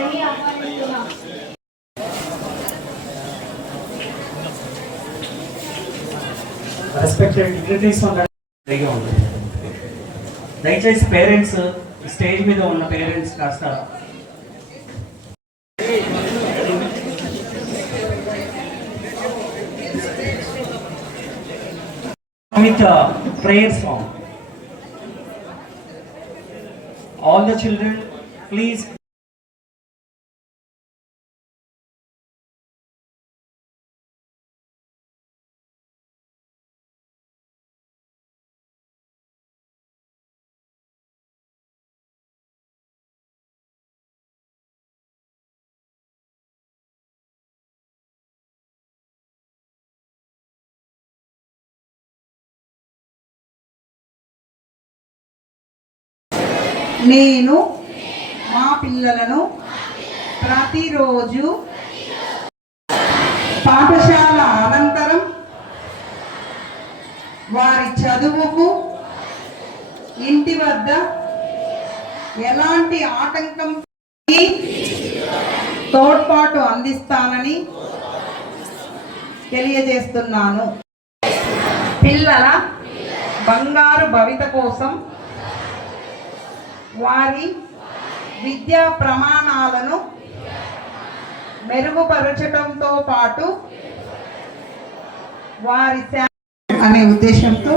MEO ఆహ్వానిస్తున్నాం respected dignities రెడీగా దయచేసి పేరెంట్స్ స్టేజ్ మీద ఉన్న పేరెంట్స్ కాస్త with uh, prayer song. All the children, please నేను మా పిల్లలను ప్రతిరోజు పాఠశాల అనంతరం వారి చదువుకు ఇంటి వద్ద ఎలాంటి ఆటంకం తోడ్పాటు అందిస్తానని తెలియజేస్తున్నాను. పిల్లల బంగారు భవిత కోసం వారి విద్యా ప్రమాణాలను మెరుగుపరచడంతో పాటు వారి అనే ఉద్దేశంతో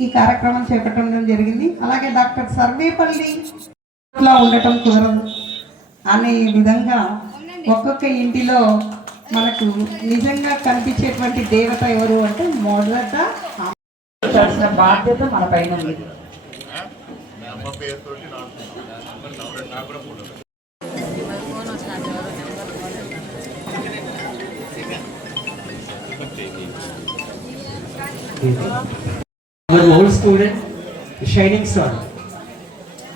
ఈ కార్యక్రమం చేపట్టడం జరిగింది. అలాగే డాక్టర్ సర్వేపల్లి ఉండటం కుదరదు అనే విధంగా ఒక్కొక్క ఇంటిలో మనకు నిజంగా కనిపించేటువంటి దేవత ఎవరు అంటే మొదట బాధ్యత మన పైన ఉంది. Our old student, the Shining Star.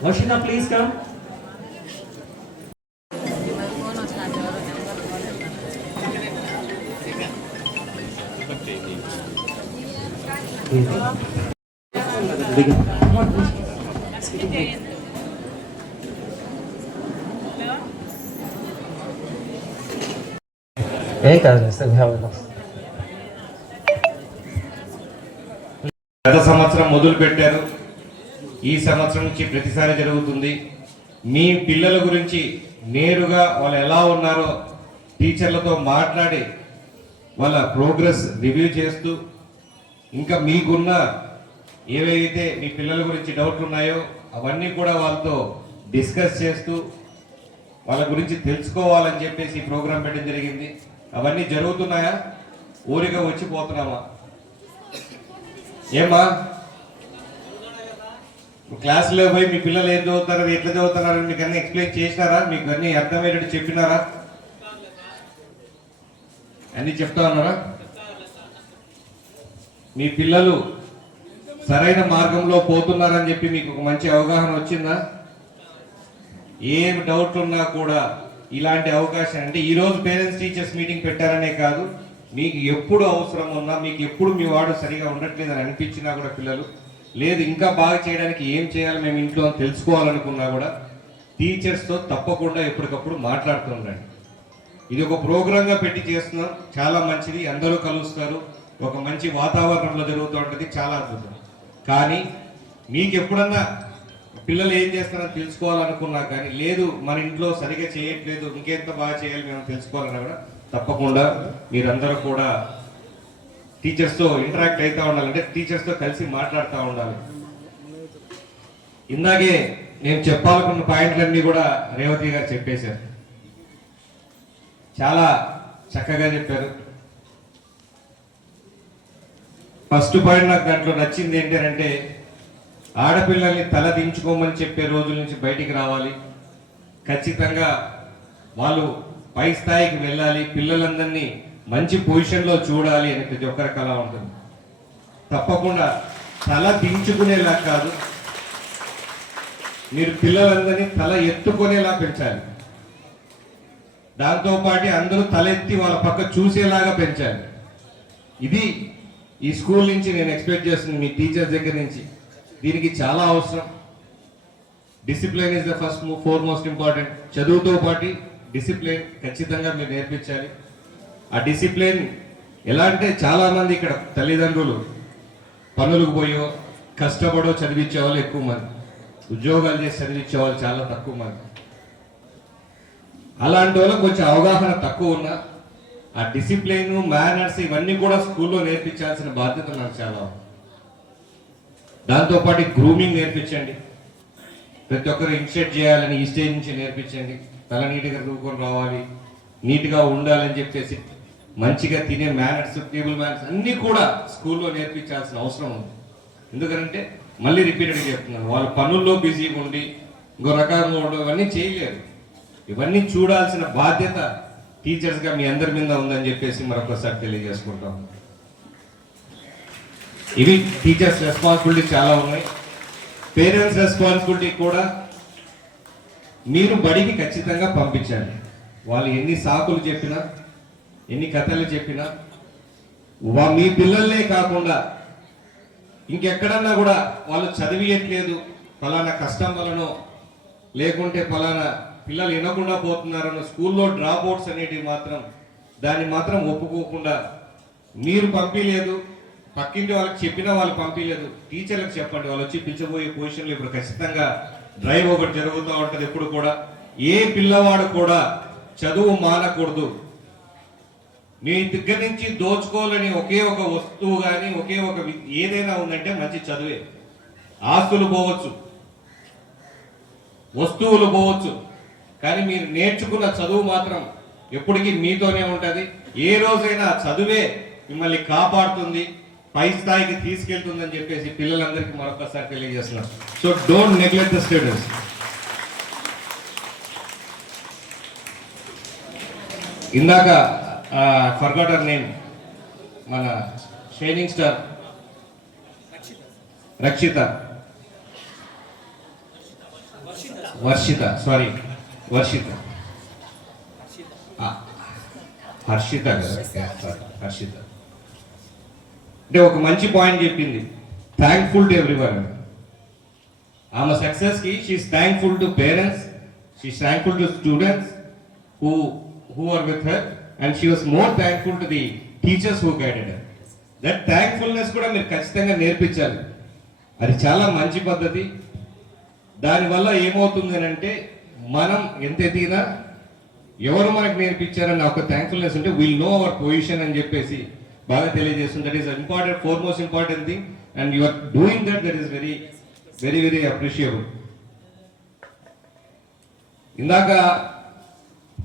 Varshina, please come. Thank you. గత సంవత్సరం మొదలు పెట్టారు. ఈ సంవత్సరం నుంచి ప్రతిసారి జరుగుతుంది. మీ పిల్లల గురించి నేరుగా వాళ్ళు ఎలా ఉన్నారో టీచర్లతో మాట్లాడి వాళ్ళ ప్రోగ్రెస్ రివ్యూ చేస్తూ ఇంకా మీకున్న ఏవైతే మీ పిల్లల గురించి డౌట్లు ఉన్నాయో అవన్నీ కూడా వాళ్ళతో డిస్కస్ చేస్తూ వాళ్ళ గురించి తెలుసుకోవాలని చెప్పేసి ఈ ప్రోగ్రాం పెట్టడం జరిగింది. అవన్నీ జరుగుతున్నాయా? ఊరిగా వచ్చి పోతున్నామా ఏమా క్లాసులో పోయి మీ పిల్లలు ఏం చదువుతారు ఎట్లా చదువుతున్నారు మీకు అన్ని ఎక్స్ప్లెయిన్ చేసినారా? మీకు అన్ని అర్థమయ్యేటట్టు చెప్పినారా? అన్ని చెప్తా ఉన్నారా? మీ పిల్లలు సరైన మార్గంలో పోతున్నారని చెప్పి మీకు ఒక మంచి అవగాహన వచ్చిందా? ఏం డౌట్లు ఉన్నా కూడా ఇలాంటి అవకాశం అంటే ఈరోజు పేరెంట్స్ టీచర్స్ మీటింగ్ పెట్టారనే కాదు. మీకు ఎప్పుడు అవసరం ఉన్నా మీకు ఎప్పుడు మీ వాడు సరిగా ఉండట్లేదని అనిపించినా కూడా పిల్లలు లేదు ఇంకా బాగా చేయడానికి ఏం చేయాలి మేము ఇంట్లో అని తెలుసుకోవాలనుకున్నా కూడా టీచర్స్తో తప్పకుండా ఎప్పటికప్పుడు మాట్లాడుతూ ఉండండి. ఇది ఒక ప్రోగ్రాంగా పెట్టి చేస్తున్నాం. చాలా మంచిది. అందరూ కలుస్తారు. ఒక మంచి వాతావరణంలో జరుగుతూ ఉంటుంది. చాలా అద్భుతం. కానీ మీకు ఎప్పుడన్నా పిల్లలు ఏం చేస్తారని తెలుసుకోవాలనుకున్నా కానీ లేదు మన ఇంట్లో సరిగా చేయట్లేదు ఇంకెంత బాగా చేయాలి మేము తెలుసుకోవాలన్నా కూడా తప్పకుండా మీరందరూ కూడా టీచర్స్తో ఇంటరాక్ట్ అవుతూ ఉండాలంటే టీచర్స్తో కలిసి మాట్లాడుతూ ఉండాలి. ఇందాకే నేను చెప్పాలనుకున్న పాయింట్లన్నీ కూడా రేవతి గారు చెప్పేశారు. చాలా చక్కగా చెప్పారు. ఫస్ట్ పాయింట్ నాకు దాంట్లో నచ్చింది ఏంటంటే ఆడపిల్లల్ని తల దించుకోమని చెప్పే రోజుల నుంచి బయటికి రావాలి. ఖచ్చితంగా వాళ్ళు పై స్థాయికి వెళ్ళాలి. పిల్లలందరినీ మంచి పొజిషన్లో చూడాలి అని ప్రతి ఒక్కరి కళ ఉంటుంది. తప్పకుండా తల దించుకునేలా కాదు. మీరు పిల్లలందరినీ తల ఎత్తుకునేలా పెంచాలి. దాంతోపాటు అందరూ తలెత్తి వాళ్ళ పక్క చూసేలాగా పెంచాలి. ఇది ఈ స్కూల్ నుంచి నేను ఎక్స్పెక్ట్ చేస్తుంది మీ టీచర్స్ దగ్గర నుంచి. దీనికి చాలా అవసరం. Discipline is the first foremost important చదువుతో పాటు డిసిప్లిన్ ఖచ్చితంగా మీరు నేర్పించాలి. ఆ డిసిప్లిన్ ఎలా అంటే చాలామంది ఇక్కడ తల్లిదండ్రులు పనులకు పోయో కష్టపడో చదివించే వాళ్ళు ఎక్కువ మంది. ఉద్యోగాలు చేసి చదివించే వాళ్ళు చాలా తక్కువ మంది. అలాంటి వాళ్ళకి కొంచెం అవగాహన తక్కువ ఉన్నా ఆ డిసిప్లిన్ మేనర్స్ ఇవన్నీ కూడా స్కూల్లో నేర్పించాల్సిన బాధ్యత నాకు చాలా ఉంది దాంతోపాటు గ్రూమింగ్ నేర్పించండి. ప్రతి ఒక్కరు ఇనిషియేట్ చేయాలని ఈ స్టేజ్ నుంచి నేర్పించండి. తల నీట్గా దూకొని రావాలి. నీట్గా ఉండాలని చెప్పేసి మంచిగా తినే మేనర్స్ టేబుల్ మేనర్స్ అన్నీ కూడా స్కూల్లో నేర్పించాల్సిన అవసరం ఉంది. ఎందుకంటే మళ్ళీ రిపీటెడ్గా చెప్తున్నాను వాళ్ళు పనుల్లో బిజీగా ఉండి ఇంకో రకంగా ఉండడం ఇవన్నీ చేయలేరు. ఇవన్నీ చూడాల్సిన బాధ్యత టీచర్స్గా మీ అందరి మీద ఉందని చెప్పేసి మరొకసారి తెలియజేసుకుంటాం. ఇవి టీచర్స్ రెస్పాన్సిబిలిటీ చాలా ఉన్నాయి. పేరెంట్స్ రెస్పాన్సిబిలిటీ కూడా మీరు బడికి ఖచ్చితంగా పంపించండి వాళ్ళు ఎన్ని సాకులు చెప్పినా ఎన్ని కథలు చెప్పినా వా- మీ పిల్లల్నే కాకుండా ఇంకెక్కడన్నా కూడా వాళ్ళు చదివియట్లేదు. ఫలానా కష్టం వలనో లేకుంటే ఫలానా పిల్లలు వినకుండా పోతున్నారనో స్కూల్లో డ్రాప్ అవుట్స్ అనేటివి మాత్రం దాన్ని మాత్రం ఒప్పుకోకుండా మీరు పంపించలేదు పక్కింటి వాళ్ళకి చెప్పినా వాళ్ళు పంపించలేదు. టీచర్లకు చెప్పండి వాళ్ళు వచ్చి పిలిచబోయే పొజిషన్లో ఇప్పుడు ఖచ్చితంగా డ్రైవ్ ఒకటి జరుగుతూ ఉంటుంది ఎప్పుడు కూడా. ఏ పిల్లవాడు కూడా చదువు మానకూడదు. నీ దగ్గర నుంచి దోచుకోవాలని ఒకే ఒక వస్తువు కానీ ఒకే ఒక ఏదైనా ఉందంటే మంచి చదువే. ఆస్తులు పోవచ్చు. వస్తువులు పోవచ్చు. కానీ మీరు నేర్చుకున్న చదువు మాత్రం ఎప్పటికీ మీతోనే ఉంటుంది. ఏ రోజైనా చదువే మిమ్మల్ని కాపాడుతుంది. పై స్థాయికి తీసుకెళ్తుందని చెప్పేసి పిల్లలందరికీ మరొకసారి తెలియజేస్తున్నాం. So don't neglect the students ఇందాక ఫర్గాటర్ నేమ్ మన shining star Rakshita. Varshita sorry Varshita. Harshita కదా? హర్షిత. అంటే ఒక మంచి పాయింట్ చెప్పింది. థ్యాంక్ఫుల్ టు ఎవ్రీవన్ ఆమె సక్సెస్కి she is she's thankful to parents she is thankful to students who who are with her and she was more thankful to the teachers who guided her that thankfulness కూడా మీరు ఖచ్చితంగా నేర్పించాలి. అది చాలా మంచి పద్ధతి. దానివల్ల ఏమవుతుంది అని అంటే మనం ఎంత ఎదిగినా ఎవరు మనకు నేర్పించారని ఒక థ్యాంక్ఫుల్నెస్ ఉంటే విల్ నో అవర్ పొజిషన్ అని చెప్పేసి బాగా తెలియజేస్తుంది. That is important for most important thing and you are doing that that is very very very appreciable ఇందాక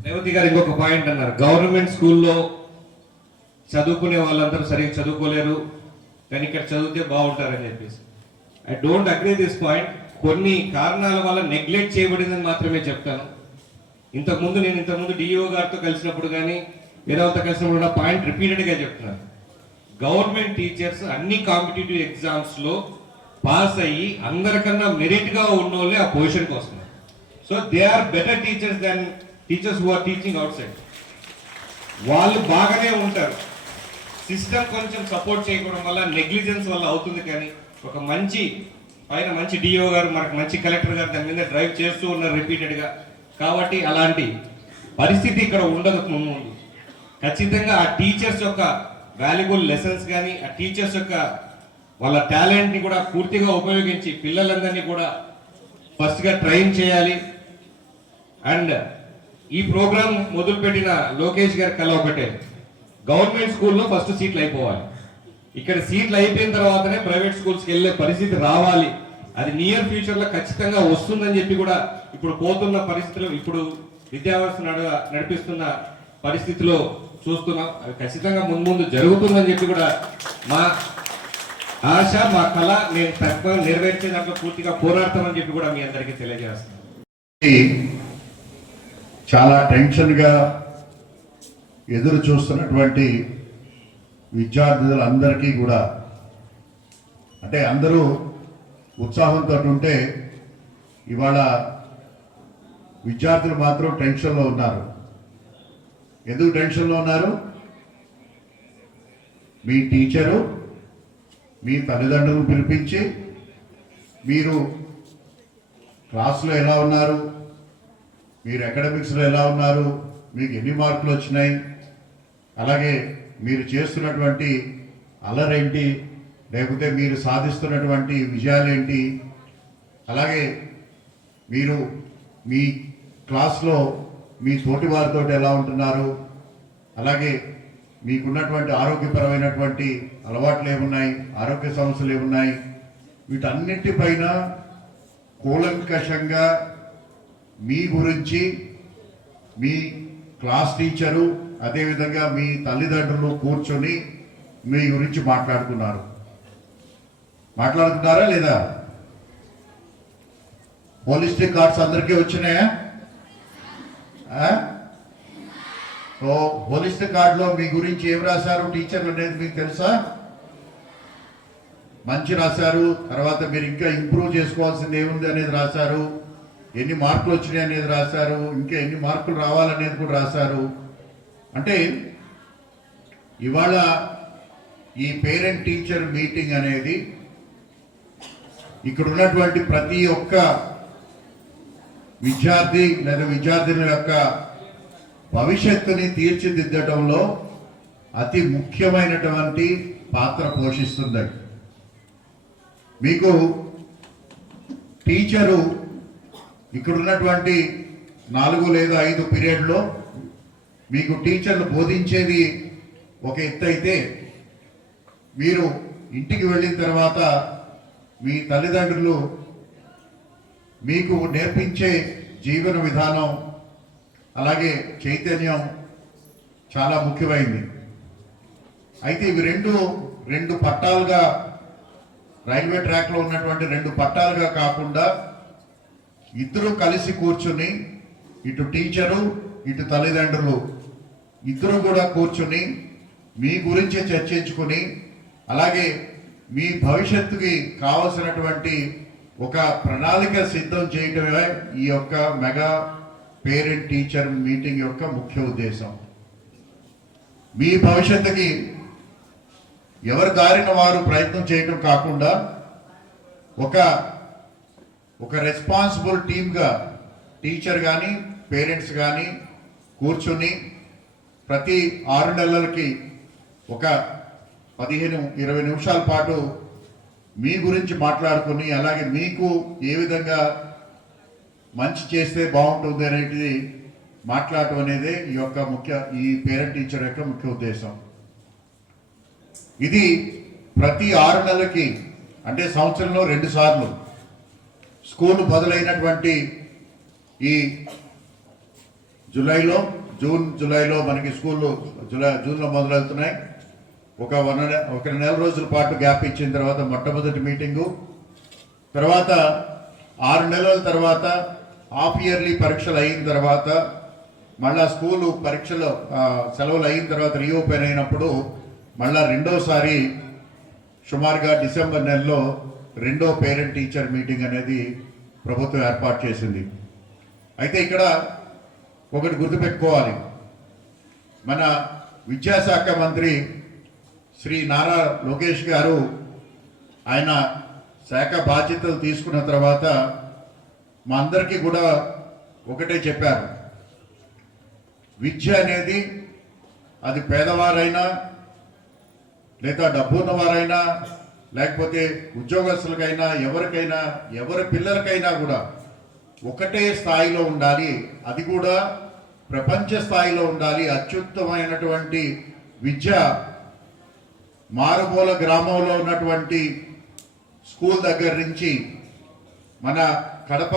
రేవతి గారు ఇంకొక పాయింట్ అన్నారు. గవర్నమెంట్ స్కూల్లో చదువుకునే వాళ్ళందరూ సరిగ్గా చదువుకోలేరు. కానీ ఇక్కడ చదివితే బాగుంటారని చెప్పేసి. I don't agree this point కొన్ని కారణాల వల్ల నెగ్లెక్ట్ చేయబడిందని మాత్రమే చెప్తాను. ఇంతకుముందు నేను ఇంతకుముందు డిఓ గారితో కలిసినప్పుడు కానీ ఏదో కలిసినప్పుడు పాయింట్ రిపీటెడ్గా చెప్తున్నాను. గవర్నమెంట్ టీచర్స్ అన్ని కాంపిటేటివ్ ఎగ్జామ్స్లో పాస్ అయ్యి అందరికన్నా మెరిట్గా ఉన్నోళ్ళే ఆ పొజిషన్కి వస్తున్నారు. So they are better teachers than teachers who are teaching outside వాళ్ళు బాగానే ఉంటారు. సిస్టమ్ కొంచెం సపోర్ట్ చేయకపోవడం వల్ల నెగ్లిజెన్స్ వల్ల అవుతుంది కానీ ఒక మంచి పైన మంచి డిఓ గారు మనకు మంచి కలెక్టర్ గారు దాని మీద డ్రైవ్ చేస్తూ ఉన్నారు రిపీటెడ్గా కాబట్టి అలాంటి పరిస్థితి ఇక్కడ ఉండదు. ముందు ఖచ్చితంగా ఆ టీచర్స్ యొక్క వాల్యుబుల్ లెసన్స్ కానీ ఆ టీచర్స్ యొక్క వాళ్ళ టాలెంట్ని కూడా పూర్తిగా ఉపయోగించి పిల్లలందరినీ కూడా ఫస్ట్గా ట్రైన్ చేయాలి. అండ్ ఈ ప్రోగ్రాం మొదలుపెట్టిన లోకేష్ గారి కల ఒకటే గవర్నమెంట్ స్కూల్లో ఫస్ట్ సీట్లు అయిపోవాలి. ఇక్కడ సీట్లు అయిపోయిన తర్వాతనే ప్రైవేట్ స్కూల్స్కి వెళ్ళే పరిస్థితి రావాలి. అది నియర్ ఫ్యూచర్లో ఖచ్చితంగా వస్తుందని చెప్పి కూడా ఇప్పుడు పోతున్న పరిస్థితులు ఇప్పుడు విద్యావ్యవస్థ నడు నడిపిస్తున్న పరిస్థితిలో చూస్తున్నాం. అది ఖచ్చితంగా ముందు ముందు జరుగుతుందని చెప్పి కూడా మా ఆశ మా కళ నేను తక్కువ నెరవేర్చే దాంట్లో పూర్తిగా పోరాడతామని చెప్పి కూడా మీ అందరికీ తెలియజేస్తున్నాను చాలా టెన్షన్గా ఎదురు చూస్తున్నటువంటి విద్యార్థులందరికీ కూడా అంటే అందరూ ఉత్సాహంతో ఉంటే ఇవాళ విద్యార్థులు మాత్రం టెన్షన్లో ఉన్నారు. ఎందుకు టెన్షన్లో ఉన్నారు? మీ టీచరు మీ తల్లిదండ్రులు పిలిపించి మీరు క్లాస్లో ఎలా ఉన్నారు? మీరు అకాడమిక్స్లో ఎలా ఉన్నారు? మీకు ఎన్ని మార్కులు వచ్చినాయి? అలాగే మీరు చేస్తున్నటువంటి అల్లరేంటి లేకపోతే మీరు సాధిస్తున్నటువంటి విజయాలేంటి? అలాగే మీరు మీ క్లాస్లో మీ తోటి వారితో ఎలా ఉంటున్నారు? అలాగే మీకున్నటువంటి ఆరోగ్యపరమైనటువంటి అలవాట్లు ఏమున్నాయి? ఆరోగ్య సమస్యలు ఏమున్నాయి? వీటన్నిటిపైన కూలంకషంగా మీ గురించి మీ క్లాస్ టీచరు అదేవిధంగా మీ తల్లిదండ్రులు కూర్చొని మీ గురించి మాట్లాడుకున్నారు మాట్లాడుతున్నారా లేదా? హోలిస్టిక్ కార్డ్స్ అందరికీ వచ్చినాయా? సో హోలిస్టిక్ కార్డులో మీ గురించి ఏం రాశారు? టీచర్లు అనేది మీకు తెలుసా? మంచి రాశారు. తర్వాత మీరు ఇంకా ఇంప్రూవ్ చేసుకోవాల్సింది ఏముంది అనేది రాశారు. ఎన్ని మార్కులు వచ్చినాయి అనేది రాశారు. ఇంకా ఎన్ని మార్కులు రావాలనేది కూడా రాశారు. అంటే ఇవాళ ఈ పేరెంట్ టీచర్ మీటింగ్ అనేది ఇక్కడ ఉన్నటువంటి ప్రతి ఒక్క విద్యార్థి లేదా విద్యార్థిని యొక్క భవిష్యత్తుని తీర్చిదిద్దడంలో అతి ముఖ్యమైనటువంటి పాత్ర పోషిస్తుంది. మీకు టీచరు ఇక్కడ ఉన్నటువంటి నాలుగు లేదా ఐదు పీరియడ్లో మీకు టీచర్లు బోధించేది ఒక ఎత్తు అయితే మీరు ఇంటికి వెళ్ళిన తర్వాత మీ తల్లిదండ్రులు మీకు నేర్పించే జీవన విధానం అలాగే చైతన్యం చాలా ముఖ్యమైంది. అయితే ఇవి రెండు రెండు పట్టాలుగా రైల్వే ట్రాక్లో ఉన్నటువంటి రెండు పట్టాలుగా కాకుండా ఇద్దరు కలిసి కూర్చుని ఇటు టీచరు ఇటు తల్లిదండ్రులు ఇద్దరు కూడా కూర్చుని మీ గురించి చర్చించుకుని అలాగే మీ భవిష్యత్తుకి కావలసినటువంటి ఒక ప్రణాళిక సిద్ధం చేయటమే ఈ యొక్క మెగా పేరెంట్ టీచర్ మీటింగ్ యొక్క ముఖ్య ఉద్దేశం. మీ భవిష్యత్తుకి ఎవరు దారిన వారు ప్రయత్నం చేయటం కాకుండా ఒక ఒక రెస్పాన్సిబుల్ టీమ్గా టీచర్ కానీ పేరెంట్స్ కానీ కూర్చుని ప్రతి ఆరు నెలలకి ఒక పదిహేను ఇరవై నిమిషాల పాటు మీ గురించి మాట్లాడుకుని అలాగే మీకు ఏ విధంగా మంచి చేస్తే బాగుంటుంది అనేది మాట్లాడటం అనేది ఈ యొక్క ముఖ్య ఈ పేరెంట్ టీచర్ యొక్క ముఖ్య ఉద్దేశం. ఇది ప్రతి ఆరు నెలలకి అంటే సంవత్సరంలో రెండు సార్లు స్కూల్ మొదలైనటువంటి ఈ జూలైలో జూన్ జూలైలో మనకి స్కూళ్ళు జూలై జూన్లో మొదలవుతున్నాయి. ఒక వన్ ఒక నెల రోజుల పాటు గ్యాప్ ఇచ్చిన తర్వాత మొట్టమొదటి మీటింగు. తర్వాత ఆరు నెలల తర్వాత హాఫ్ ఇయర్లీ పరీక్షలు అయిన తర్వాత మళ్ళా స్కూలు పరీక్షలు సెలవులు అయిన తర్వాత రీఓపెన్ అయినప్పుడు మళ్ళా రెండోసారి సుమారుగా డిసెంబర్ నెలలో రెండో పేరెంట్ టీచర్ మీటింగ్ అనేది ప్రభుత్వం ఏర్పాటు చేసింది. అయితే ఇక్కడ ఒకటి గుర్తుపెట్టుకోవాలి. మన విద్యాశాఖ మంత్రి శ్రీ నారా లోకేష్ గారు ఆయన శాఖ బాధ్యతలు తీసుకున్న తర్వాత మా అందరికీ కూడా ఒకటే చెప్పారు. విద్య అనేది అది పేదవారైనా లేదా డబ్బున్నవారైనా లేకపోతే ఉద్యోగస్తులకైనా ఎవరికైనా ఎవరి పిల్లలకైనా కూడా ఒకటే స్థాయిలో ఉండాలి. అది కూడా ప్రపంచ స్థాయిలో ఉండాలి. అత్యుత్తమైనటువంటి విద్య మారుమూల గ్రామంలో ఉన్నటువంటి స్కూల్ దగ్గర నుంచి మన కడప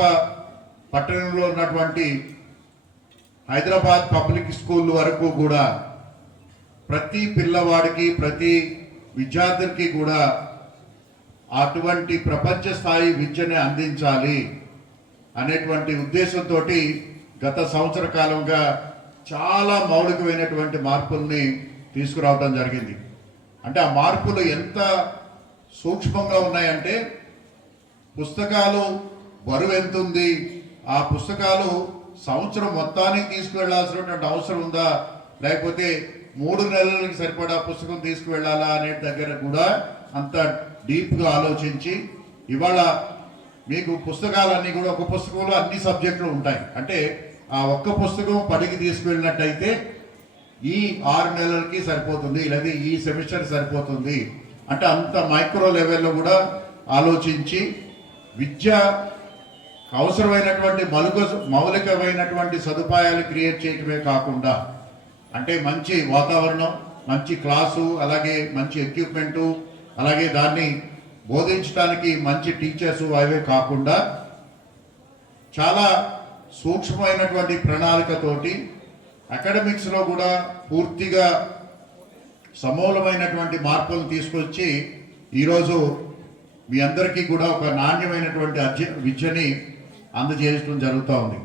పట్టణంలో ఉన్నటువంటి హైదరాబాద్ పబ్లిక్ స్కూల్ వరకు కూడా ప్రతి పిల్లవాడికి ప్రతి విద్యార్థికి కూడా అటువంటి ప్రపంచ స్థాయి విద్యని అందించాలి అనేటువంటి ఉద్దేశంతో గత సంవత్సర కాలంగా చాలా మౌలికమైనటువంటి మార్పుల్ని తీసుకురావడం జరిగింది. అంటే ఆ మార్పులు ఎంత సూక్ష్మంగా ఉన్నాయంటే పుస్తకాలు బరువు ఎంత ఉంది ఆ పుస్తకాలు సంవత్సరం మొత్తానికి తీసుకువెళ్ళాల్సినటువంటి అవసరం ఉందా లేకపోతే మూడు నెలలకి సరిపడా పుస్తకం తీసుకువెళ్ళాలా అనే దగ్గర కూడా అంత డీప్గా ఆలోచించి ఇవాళ మీకు పుస్తకాలన్నీ కూడా ఒక పుస్తకంలో అన్ని సబ్జెక్టులు ఉంటాయి. అంటే ఆ ఒక్క పుస్తకం పడికి తీసుకువెళ్ళినట్టయితే ఈ ఆరు నెలలకి సరిపోతుంది లేదా ఈ సెమిస్టర్ సరిపోతుంది అంటే అంత మైక్రో లెవెల్లో కూడా ఆలోచించి విద్య అవసరమైనటువంటి మలుగ మౌలికమైనటువంటి సదుపాయాలు క్రియేట్ చేయటమే కాకుండా అంటే మంచి వాతావరణం మంచి క్లాసు అలాగే మంచి ఎక్విప్మెంటు అలాగే దాన్ని బోధించడానికి మంచి టీచర్స్ అవే కాకుండా చాలా సూక్ష్మమైనటువంటి ప్రణాళికతోటి అకాడమిక్స్లో కూడా పూర్తిగా సమూలమైనటువంటి మార్పులు తీసుకొచ్చి ఈరోజు మీ అందరికీ కూడా ఒక నాణ్యమైనటువంటి అధ్య విద్యని అందజేయడం జరుగుతూ ఉంది.